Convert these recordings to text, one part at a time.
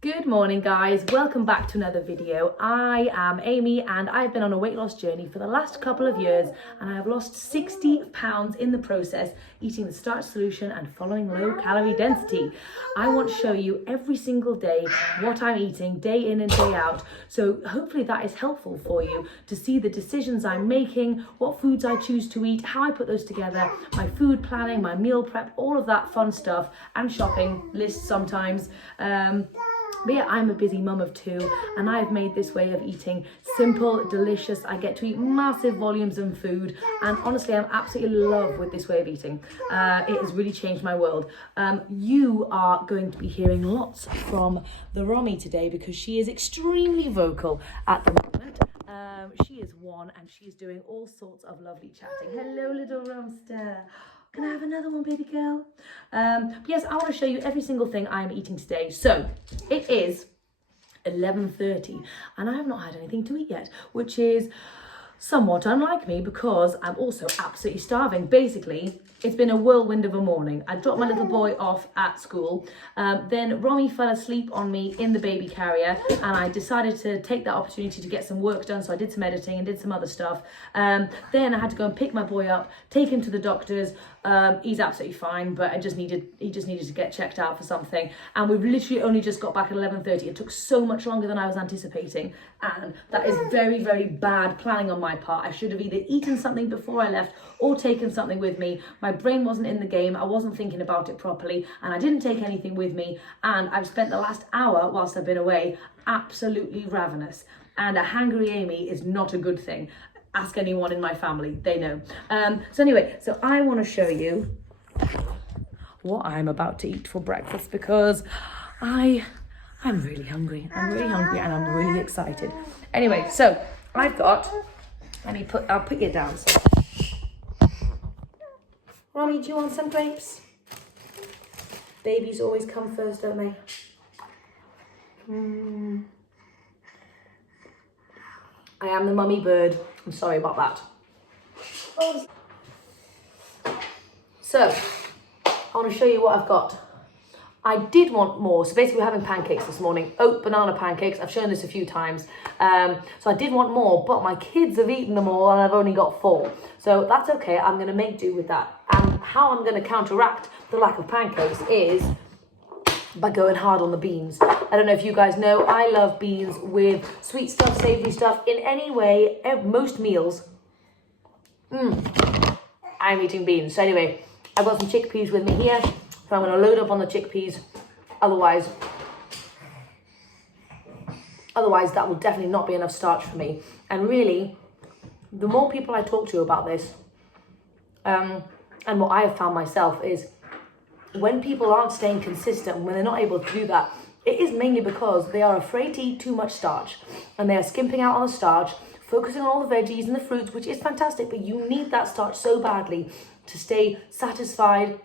Good morning guys, welcome back to another video. I am Amy and I've been on a weight loss journey for the last couple of years and I have lost 60 pounds in the process eating the Starch Solution and following low calorie density. I want to show you every single day what I'm eating day in and day out, so hopefully that is helpful for you to see the decisions I'm making, what foods I choose to eat, how I put those together, my food planning, my meal prep, all of that fun stuff, and shopping lists sometimes. But yeah, I'm a busy mum of two and I've made this way of eating simple, delicious. I get to eat massive volumes of food and honestly I'm absolutely in love with this way of eating. It has really changed my world. You are going to be hearing lots from the Romy today because she is extremely vocal at the moment. She is one and she is doing all sorts of lovely chatting. Hello little Romster. Can I have another one, baby girl? Yes, I want to show you every single thing I'm eating today. So it is 11:30 and I have not had anything to eat yet, which is somewhat unlike me because I'm also absolutely starving. Basically, it's been a whirlwind of a morning. I dropped my little boy off at school. Then Romy fell asleep on me in the baby carrier and I decided to take that opportunity to get some work done. So I did some editing and did some other stuff. Then I had to go and pick my boy up, take him to the doctor's. He's absolutely fine, but he just needed to get checked out for something. And we've literally only just got back at 11:30. It took so much longer than I was anticipating. And that is very, very bad planning on my part. I should have either eaten something before I left or taken something with me. My brain wasn't in the game. I wasn't thinking about it properly and I didn't take anything with me. And I've spent the last hour whilst I've been away absolutely ravenous. And a hangry Amy is not a good thing. Ask anyone in my family, they know. So anyway, so I want to show you what I'm about to eat for breakfast because I'm really hungry. I'm really hungry and I'm really excited. Anyway, so I've got, I'll put you down. So. Romy, do you want some grapes? Babies always come first, don't they? I am the mummy bird. I'm sorry about that. So, I want to show you what I've got. I did want more. So basically we're having pancakes this morning. Oat banana pancakes. I've shown this a few times. So I did want more, but my kids have eaten them all and I've only got 4. So that's okay. I'm going to make do with that. And how I'm going to counteract the lack of pancakes is by going hard on the beans. I don't know if you guys know, I love beans with sweet stuff, savoury stuff, in any way, most meals. I'm eating beans. So anyway, I've got some chickpeas with me here, so I'm going to load up on the chickpeas. Otherwise that will definitely not be enough starch for me. And really, the more people I talk to about this, and what I have found myself is, when people aren't staying consistent, when they're not able to do that, it is mainly because they are afraid to eat too much starch and they are skimping out on the starch, focusing on all the veggies and the fruits, which is fantastic, but you need that starch so badly to stay satisfied,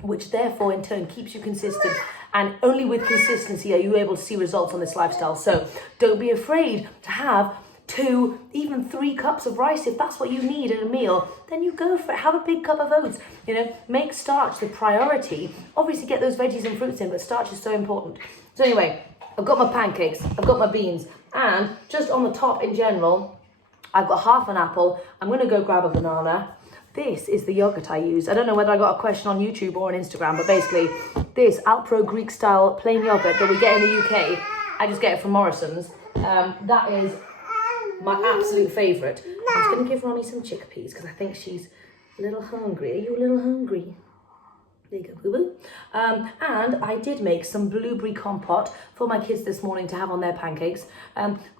which therefore in turn keeps you consistent. And only with consistency are you able to see results on this lifestyle. So don't be afraid to have 2, even 3 cups of rice. If that's what you need in a meal, then you go for it. Have a big cup of oats. You know, make starch the priority. Obviously get those veggies and fruits in, but starch is so important. So anyway, I've got my pancakes, I've got my beans, and just on the top in general, I've got half an apple. I'm going to go grab a banana. This is the yogurt I use. I don't know whether I got a question on YouTube or on Instagram, but basically this Alpro Greek style plain yogurt that we get in the UK, I just get it from Morrison's. That is my absolute favourite. I'm just going to give Romy some chickpeas because I think she's a little hungry. Are you a little hungry? There you go, boo-boo. And I did make some blueberry compote for my kids this morning to have on their pancakes.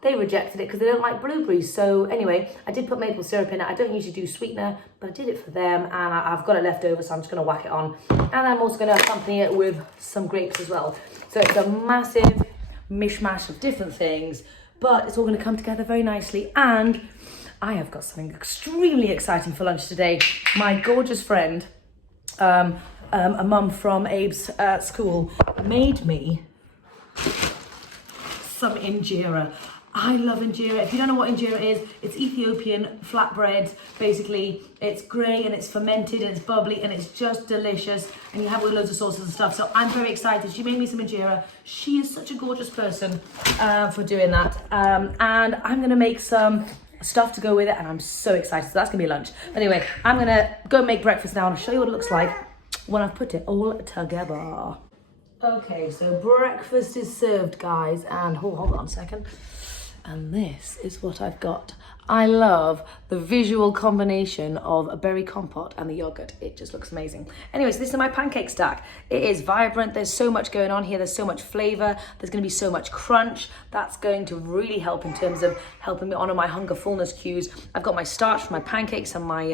They rejected it because they don't like blueberries. So anyway, I did put maple syrup in it. I don't usually do sweetener, but I did it for them and I've got it left over, so I'm just going to whack it on. And I'm also going to accompany it with some grapes as well. So it's a massive mishmash of different things, but it's all going to come together very nicely. And I have got something extremely exciting for lunch today. My gorgeous friend, a mum from Abe's school, made me some injera. I love injera. If you don't know what injera is, it's Ethiopian flatbread. Basically, it's grey and it's fermented and it's bubbly and it's just delicious. And you have it with loads of sauces and stuff. So I'm very excited. She made me some injera. She is such a gorgeous person for doing that. And I'm going to make some stuff to go with it. And I'm so excited. So that's going to be lunch. Anyway, I'm going to go make breakfast now and I'll show you what it looks like when I've put it all together. Okay, so breakfast is served, guys. And hold on a second. And this is what I've got. I love the visual combination of a berry compote and the yogurt. It just looks amazing. Anyway, so this is my pancake stack. It is vibrant. There's so much going on here. There's so much flavor. There's going to be so much crunch. That's going to really help in terms of helping me honor my hunger fullness cues. I've got my starch for my pancakes and my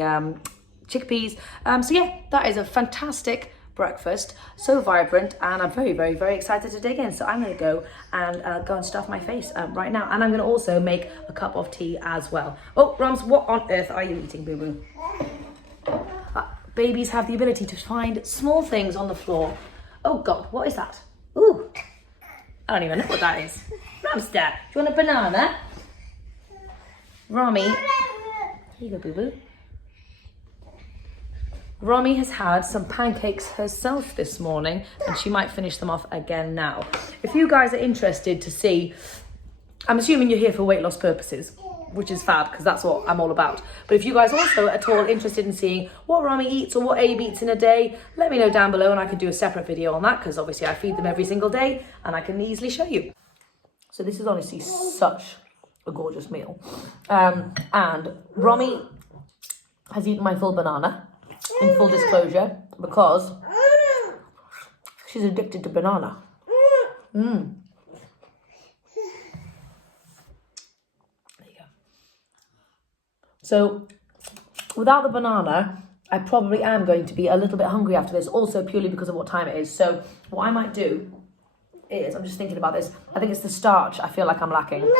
chickpeas. So yeah, that is a fantastic breakfast, so vibrant, and I'm very, very, very excited to dig in. So I'm going to go and stuff my face right now, and I'm going to also make a cup of tea as well. Oh, Rams, what on earth are you eating, boo boo? Babies have the ability to find small things on the floor. Oh God, what is that? Ooh, I don't even know what that is. Ramster, do you want a banana? Rami, here you go, boo boo. Romy has had some pancakes herself this morning and she might finish them off again now. If you guys are interested to see, I'm assuming you're here for weight loss purposes, which is fab because that's what I'm all about. But if you guys also at all interested in seeing what Romy eats or what Abe eats in a day, let me know down below and I can do a separate video on that because obviously I feed them every single day and I can easily show you. So this is honestly such a gorgeous meal. And Romy has eaten my full banana. In full disclosure, because she's addicted to banana. There you go. So, without the banana, I probably am going to be a little bit hungry after this, also purely because of what time it is. So, what I might do is, I'm just thinking about this, I think it's the starch I feel like I'm lacking.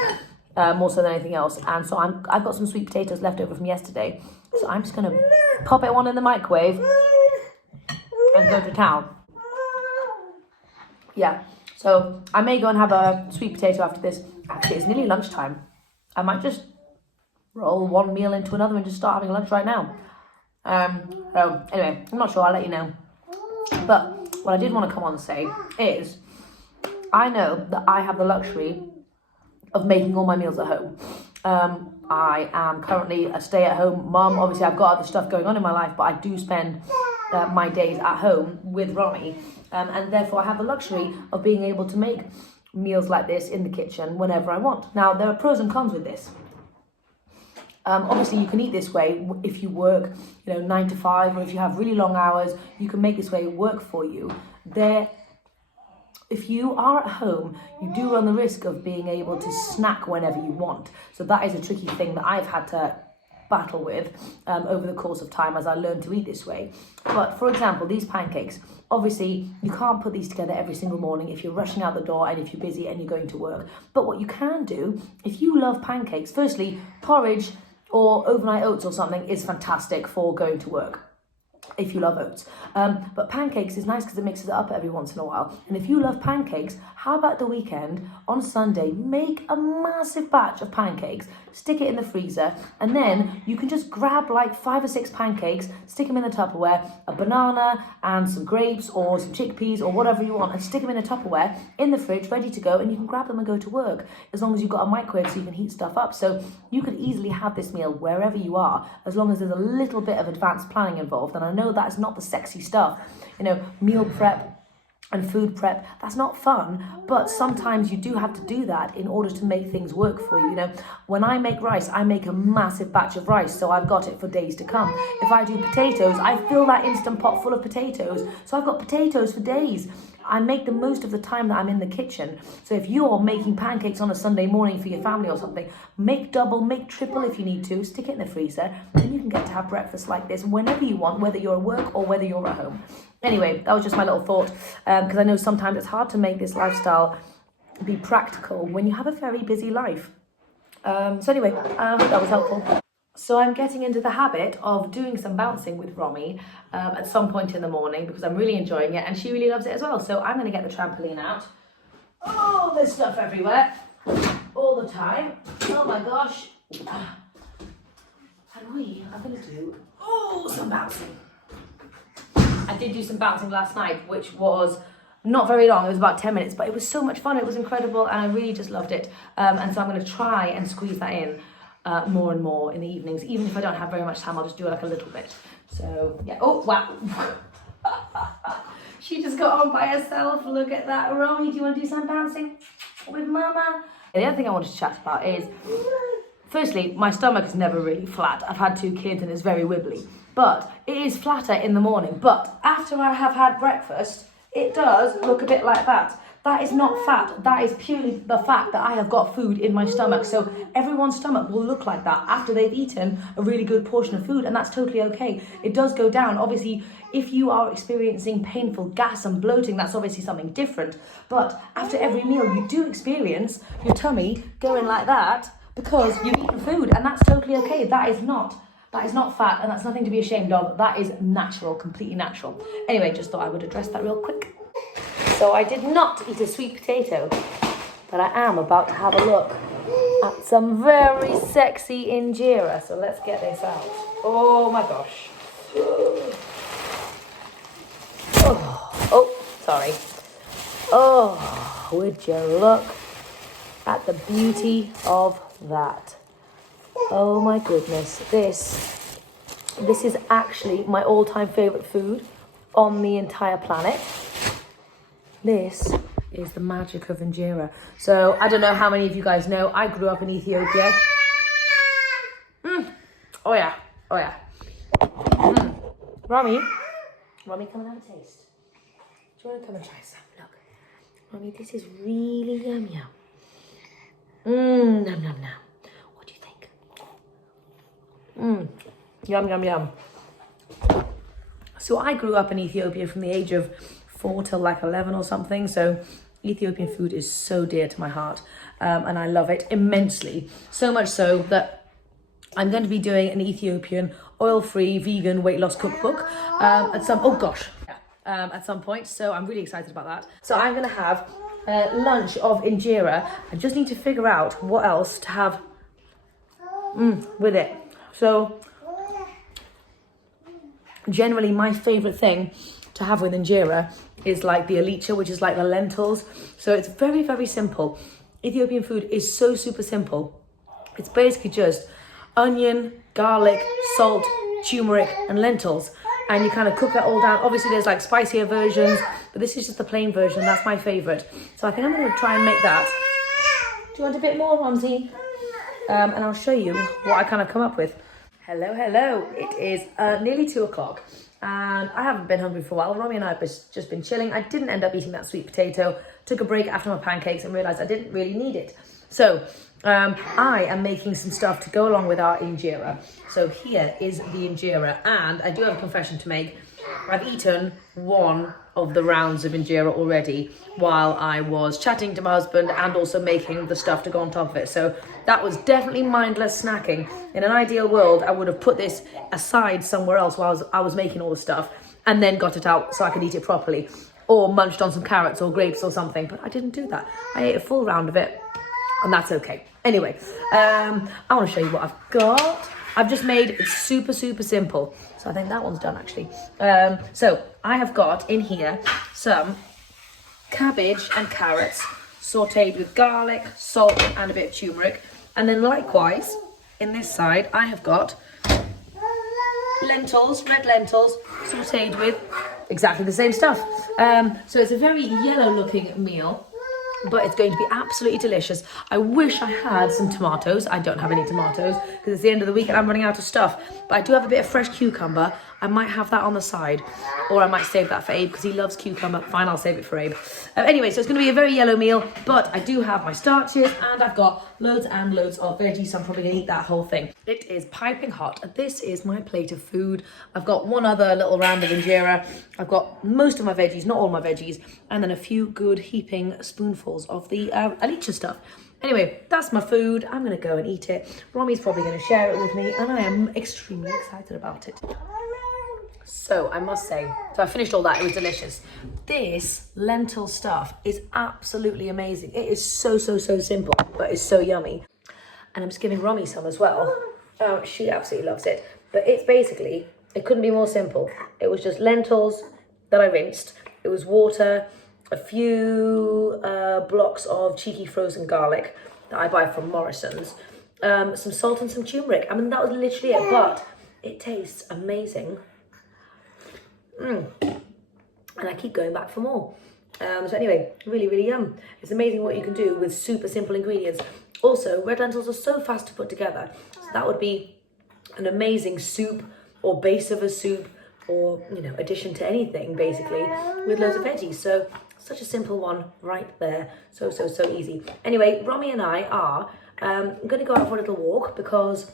More so than anything else. And so I've got some sweet potatoes left over from yesterday. So I'm just going to pop it on in the microwave and go to town. Yeah, so I may go and have a sweet potato after this. Actually, it's nearly lunchtime. I might just roll one meal into another and just start having lunch right now. So anyway, I'm not sure. I'll let you know. But what I did want to come on and say is I know that I have the luxury of making all my meals at home. I am currently a stay-at-home mum. Obviously, I've got other stuff going on in my life, but I do spend my days at home with Romy. And therefore, I have the luxury of being able to make meals like this in the kitchen whenever I want. Now, there are pros and cons with this. Obviously, you can eat this way if you work, 9 to 5, or if you have really long hours, you can make this way work for you. If you are at home, you do run the risk of being able to snack whenever you want. So that is a tricky thing that I've had to battle with over the course of time as I learned to eat this way. But for example, these pancakes, obviously you can't put these together every single morning if you're rushing out the door and if you're busy and you're going to work. But what you can do, if you love pancakes, firstly, porridge or overnight oats or something is fantastic for going to work, if you love oats. But pancakes is nice because it mixes it up every once in a while. And if you love pancakes, how about the weekend, on Sunday, make a massive batch of pancakes, stick it in the freezer, and then you can just grab like 5 or 6 pancakes, stick them in the Tupperware, a banana and some grapes or some chickpeas or whatever you want, and stick them in a Tupperware in the fridge, ready to go, and you can grab them and go to work, as long as you've got a microwave so you can heat stuff up. So you could easily have this meal wherever you are, as long as there's a little bit of advanced planning involved. And I know that's not the sexy stuff, meal prep and food prep, that's not fun, but sometimes you do have to do that in order to make things work for you. When I make rice, I make a massive batch of rice, so I've got it for days to come. If I do potatoes, I fill that instant pot full of potatoes, so I've got potatoes for days. I make the most of the time that I'm in the kitchen. So if you're making pancakes on a Sunday morning for your family or something, make double, make triple if you need to, stick it in the freezer, and you can get to have breakfast like this whenever you want, whether you're at work or whether you're at home. Anyway, that was just my little thought, because I know sometimes it's hard to make this lifestyle be practical when you have a very busy life. So anyway, I hope that was helpful. So I'm getting into the habit of doing some bouncing with Romy at some point in the morning because I'm really enjoying it and she really loves it as well. So I'm going to get the trampoline out. Oh, there's stuff everywhere. all the time. Oh my gosh. And we are going to do some bouncing. I did do some bouncing last night, which was not very long. It was about 10 minutes, but it was so much fun. It was incredible, and I really just loved it. And so I'm going to try and squeeze that in more and more in the evenings. Even if I don't have very much time, I'll just do it like a little bit. So yeah. Oh wow. She just got on by herself. Look at that. Romy, do you want to do some bouncing with Mama? And the other thing I wanted to chat about is, firstly, my stomach is never really flat. I've had 2 kids and it's very wibbly. But it is flatter in the morning. But after I have had breakfast, it does look a bit like that. That is not fat. That is purely the fact that I have got food in my stomach. So everyone's stomach will look like that after they've eaten a really good portion of food, and that's totally okay. It does go down. Obviously, if you are experiencing painful gas and bloating, that's obviously something different. But after every meal, you do experience your tummy going like that because you've eaten food, and that's totally okay. That is not fat, and that's nothing to be ashamed of. That is natural, completely natural. Anyway, just thought I would address that real quick. So I did not eat a sweet potato, but I am about to have a look at some very sexy injera. So let's get this out. Oh my gosh. Oh, sorry. Oh, would you look at the beauty of that? Oh my goodness, this is actually my all-time favorite food on the entire planet. This is the magic of injera. So I don't know how many of you guys know, I grew up in Ethiopia. Oh yeah. Romy, come and have a taste. Do you want to come and try some? Look, Romy, this is really yum. Nom. What do you think? Yum. So I grew up in Ethiopia from the age of 4 till like 11 or something. So Ethiopian food is so dear to my heart, and I love it immensely. So much so that I'm going to be doing an Ethiopian oil-free vegan weight loss cookbook at some point. So I'm really excited about that. So I'm going to have lunch of injera. I just need to figure out what else to have with it. So generally my favorite thing to have with injera is like the alicha, which is like the lentils. So it's very, very simple. Ethiopian food is so super simple. It's basically just onion, garlic, salt, turmeric, and lentils. And you kind of cook that all down. Obviously there's like spicier versions, but this is just the plain version. That's my favorite. So I think I'm going to try and make that. Do you want a bit more, Ramsey? And I'll show you what I kind of come up with. Hello. It is nearly 2 o'clock. And I haven't been hungry for a while. Romy and I have just been chilling. I didn't end up eating that sweet potato. Took a break after my pancakes and realised I didn't really need it. So I am making some stuff to go along with our injera. So here is the injera. And I do have a confession to make. I've eaten one of the rounds of injera already while I was chatting to my husband and also making the stuff to go on top of it. So that was definitely mindless snacking. In an ideal world, I would have put this aside somewhere else while I was making all the stuff and then got it out so I could eat it properly, or munched on some carrots or grapes or something. But I didn't do that. I ate a full round of it, and that's okay. Anyway, I want to show you what I've got. I've just made it super, super simple. So I think that one's done actually. So I have got in here some cabbage and carrots sauteed with garlic, salt, and a bit of turmeric. And then likewise, in this side, I have got lentils, red lentils, sauteed with exactly the same stuff. So it's a very yellow looking meal, but it's going to be absolutely delicious. I wish I had some tomatoes. I don't have any tomatoes because it's the end of the week and I'm running out of stuff. But I do have a bit of fresh cucumber. I might have that on the side, or I might save that for Abe because he loves cucumber. Fine, I'll save it for Abe. Anyway, so it's going to be a very yellow meal, but I do have my starches and I've got loads and loads of veggies, so I'm probably going to eat that whole thing. It is piping hot. This is my plate of food. I've got one other little round of injera. I've got most of my veggies, not all my veggies, and then a few good heaping spoonfuls of the alicha stuff. Anyway, that's my food. I'm going to go and eat it. Romy's probably going to share it with me, and I am extremely excited about it. So I must say, so I finished all that, it was delicious. This lentil stuff is absolutely amazing. It is so simple, but it's so yummy. And I'm just giving Romy some as well. She absolutely loves it. But it's basically, it couldn't be more simple. It was just lentils that I rinsed. It was water, a few blocks of cheeky frozen garlic that I buy from Morrison's, some salt and some turmeric. I mean, that was literally it, but it tastes amazing. And I keep going back for more. So anyway, really yum. It's amazing what you can do with super simple ingredients. Also, red lentils are so fast to put together. So that would be an amazing soup or base of a soup or, you know, addition to anything basically with loads of veggies. So such a simple one right there. So easy. Anyway, Romy and I are going to go out for a little walk because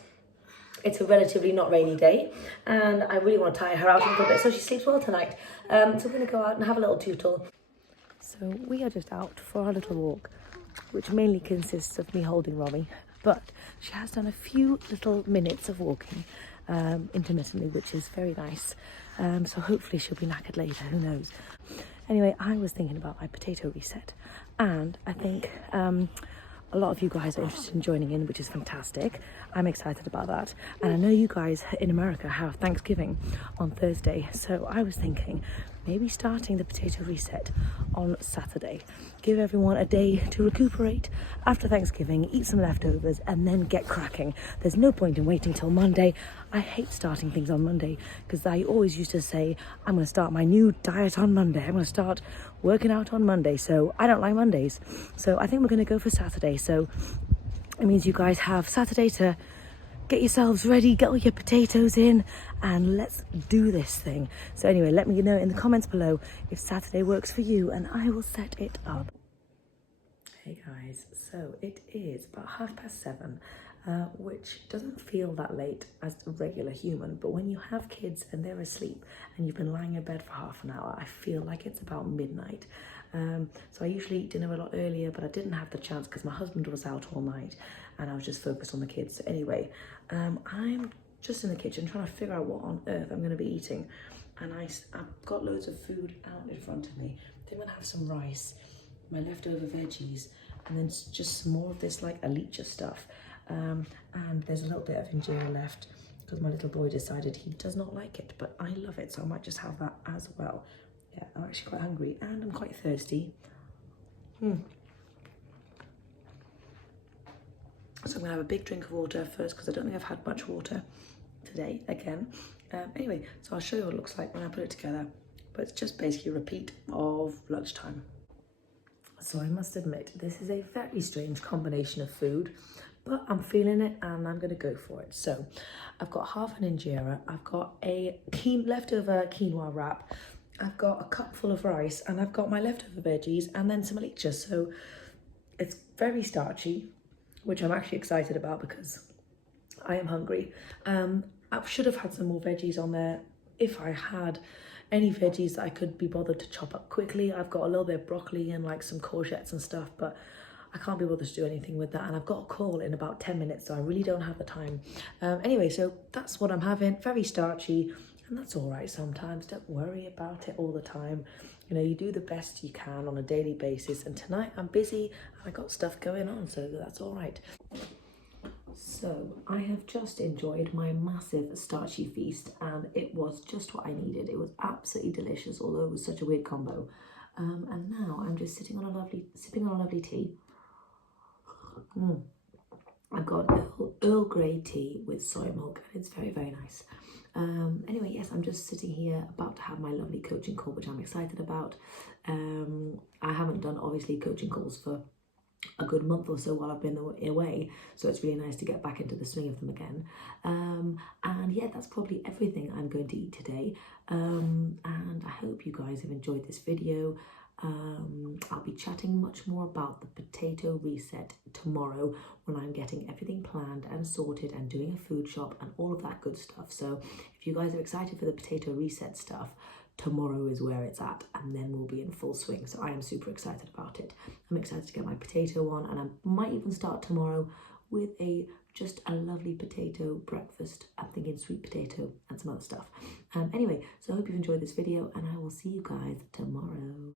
it's a relatively not rainy day and I really want to tire her out a little bit so she sleeps well tonight. So we're going to go out and have a little tootle. So we are just out for our little walk, which mainly consists of me holding Romy, but she has done a few little minutes of walking intermittently, which is very nice. So hopefully she'll be knackered later, who knows. Anyway, I was thinking about my potato reset, and I think a lot of you guys are interested in joining in, which is fantastic. I'm excited about that. And I know you guys in America have Thanksgiving on Thursday. So I was thinking maybe starting the potato reset on Saturday. Give everyone a day to recuperate after Thanksgiving, eat some leftovers, and then get cracking. There's no point in waiting till Monday. I hate starting things on Monday because I always used to say, I'm going to start my new diet on Monday. I'm going to start working out on Monday. So I don't like Mondays. So I think we're going to go for Saturday. So it means you guys have Saturday to get yourselves ready, get all your potatoes in, and let's do this thing. So anyway, let me know in the comments below if Saturday works for you and I will set it up. Hey guys, so it is about 7:30, which doesn't feel that late as a regular human, but when you have kids and they're asleep and you've been lying in bed for half an hour, I feel like it's about midnight. So I usually eat dinner a lot earlier, but I didn't have the chance because my husband was out all night and I was just focused on the kids. So anyway, I'm just in the kitchen trying to figure out what on earth I'm going to be eating. And I've got loads of food out in front of me. I think I'm going to have some rice, my leftover veggies, and then just some more of this like Alicia stuff. And there's a little bit of injera left because my little boy decided he does not like it, but I love it, so I might just have that as well. Yeah, I'm actually quite hungry and I'm quite thirsty. So I'm gonna have a big drink of water first because I don't think I've had much water today again. Anyway, so I'll show you what it looks like when I put it together, but it's just basically a repeat of lunchtime. So I must admit, this is a very strange combination of food, but I'm feeling it and I'm gonna go for it. So I've got half an injera, I've got a leftover quinoa wrap, I've got a cup full of rice, and I've got my leftover veggies and then some Alicia. So it's very starchy, which I'm actually excited about because I am hungry. I should have had some more veggies on there if I had any veggies that I could be bothered to chop up quickly. I've got a little bit of broccoli and like some courgettes and stuff, but I can't be bothered to do anything with that. And I've got a call in about 10 minutes, so I really don't have the time. Anyway, so that's what I'm having, very starchy. And that's all right sometimes. Don't worry about it all the time. You know, you do the best you can on a daily basis. And tonight I'm busy and I got stuff going on, so that's all right. So I have just enjoyed my massive starchy feast and it was just what I needed. It was absolutely delicious, although it was such a weird combo. And now I'm just sipping on a lovely tea. I've got Earl Grey tea with soy milk and it's very nice. Anyway, yes, I'm just sitting here about to have my lovely coaching call, which I'm excited about. I haven't done obviously coaching calls for a good month or so while I've been away, so it's really nice to get back into the swing of them again. And yeah, that's probably everything I'm going to eat today. And I hope you guys have enjoyed this video. I'll be chatting much more about the potato reset tomorrow when I'm getting everything planned and sorted and doing a food shop and all of that good stuff. So if you guys are excited for the potato reset stuff, tomorrow is where it's at, and then we'll be in full swing. So I am super excited about it. I'm excited to get my potato on, and I might even start tomorrow with just a lovely potato breakfast. I'm thinking sweet potato and some other stuff. Anyway, so I hope you've enjoyed this video, and I will see you guys tomorrow.